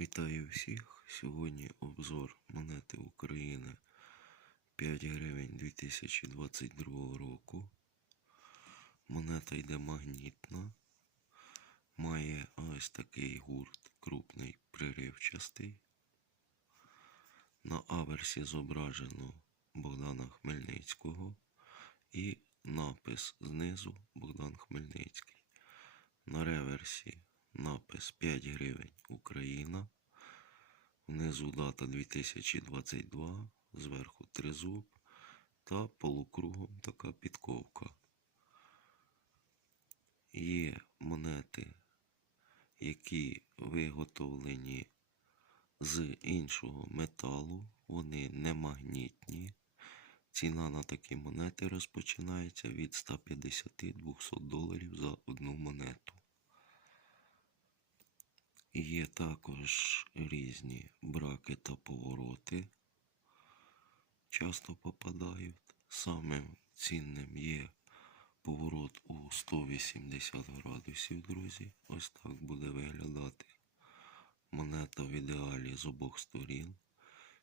Вітаю всіх! Сьогодні обзор монети України 5 гривень 2022 року. Монета йде магнітна, має ось такий гурт крупний приривчастий. На аверсі зображено Богдана Хмельницького і напис знизу Богдан Хмельницький. На реверсі напис 5 гривень Україна. Внизу дата 2022, зверху тризуб та полукругом така підковка. Є монети, які виготовлені з іншого металу, вони не магнітні. Ціна на такі монети розпочинається від 150-200 доларів за одну монету. Є також різні браки та повороти. Часто попадають. Самим цінним є поворот у 180 градусів, друзі. Ось так буде виглядати. Монета в ідеалі з обох сторін.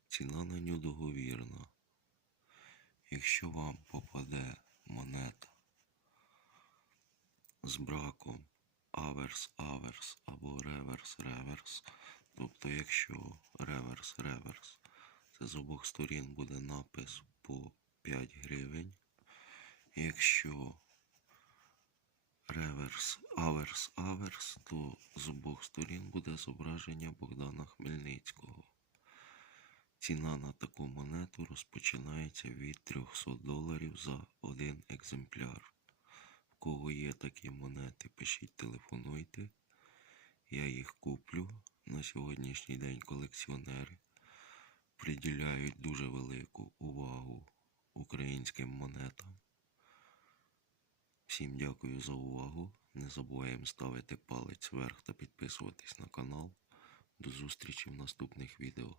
Ціна на нього договірна. Якщо вам попаде монета з браком аверс, аверс або реверс, реверс. Тобто, якщо реверс, реверс, це з обох сторін буде напис по 5 гривень. Якщо реверс, аверс, аверс, то з обох сторін буде зображення Богдана Хмельницького. Ціна на таку монету розпочинається від 300 доларів за один екземпляр. Кого є такі монети, пишіть, телефонуйте. Я їх куплю. На сьогоднішній день колекціонери приділяють дуже велику увагу українським монетам. Всім дякую за увагу. Не забуваємо ставити палець вверх та підписуватись на канал. До зустрічі в наступних відео.